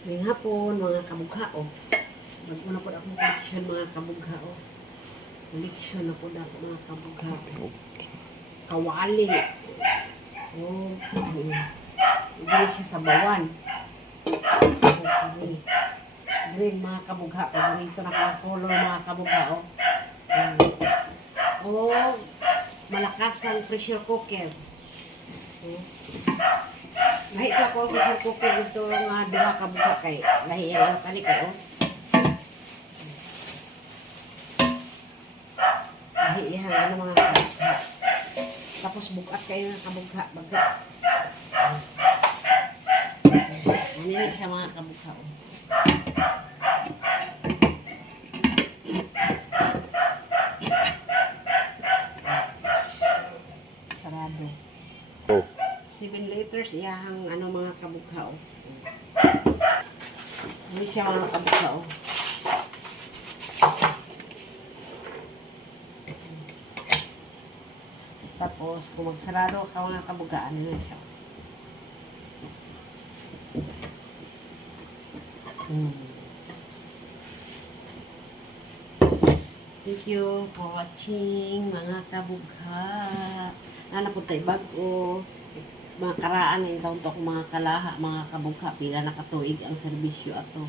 Ngayong hapon, mga kabughao. Mag-una po akong koleksyon mga kabughao. Koleksyon na po ako mga kabughao. Kawali. Oh, hindi siya sa bawan. Okay. Green mga kabughao. Ganito na color mga kabughao. Oh, malakas ang pressure cooker. Oh. Lahit ako ang pressure cooker ito nga duha ka buka kay lahi ang kani kayo. Lahi ihang ano mga kabugha. Tapos bukat kayo ng kabugha. Baga. Ano yun siya mga kabugha. Sarado. 7 liters iyahang ano mga kabughao. Hindi siya mga kabughao. Tapos kung magsarado ka mga kabughaan na siya. Thank you for watching mga kabugha. Nanapod tayo bago. Mga karaan na yung taon to akong mga kalaha, mga kabugha, pila nakatuig ang serbisyo ato.